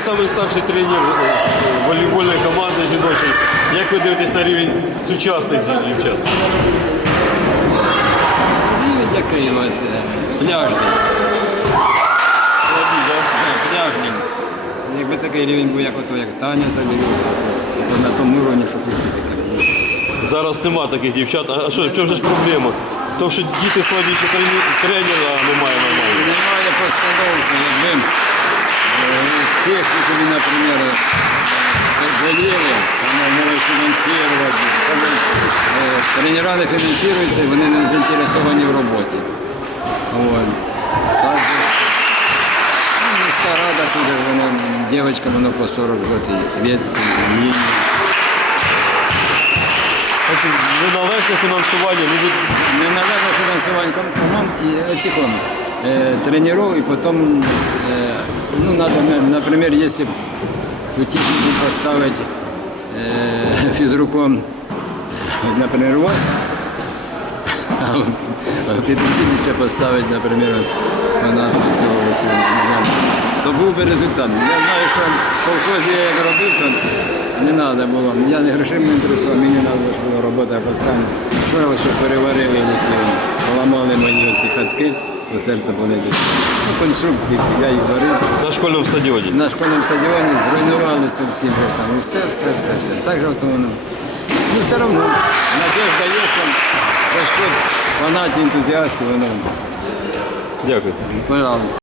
як самий старший тренер е, волейбольної команди жіночої, як ви дивитесь на рівень сучасних дівчат? Рівень який от, е, пляжний. Пляжний. Якби такий рівень був, як ото, як Таня Забірюк, то на тому рівні, щоб усі такі. Зараз нема таких дівчат. А що, в чому ж проблема? То, що діти слабіші тренера, а немає нормально. Немає постановки, якби е, техніку, наприклад, болели, там могли фінансувати. Е, Тренера не фінансуються, вони не заінтересовані в роботі. От. Так ну, міська рада тут, вона, дівчинка, вона по 40 років, і світ, і її. Неналежне фінансування, ну, Неналежне фінансування ком- команд і оцих он, е, тренерів, і потім, е, ну, надо, на- наприклад, якщо у техніку поставити е, фізруком, наприклад, вас, а підучилище поставити, наприклад, фанат цього то був би результат. Я знаю, що колхозі я як робив, то не треба було. Я не грошима не інтересував, мені треба було робота постійно. Вчора що переварили усі, поламали мої оці хатки, то серце болить. Ну, Конструкції всі, я їх варив. на школьному стадіоні. На школьному стадіоні зруйнувалися всі там. Усе, все, все, все. Так же от воно. Ну все одно. надежда є, що за що фанатів, ентузіастів, воно. Дякую. Пожалуйста.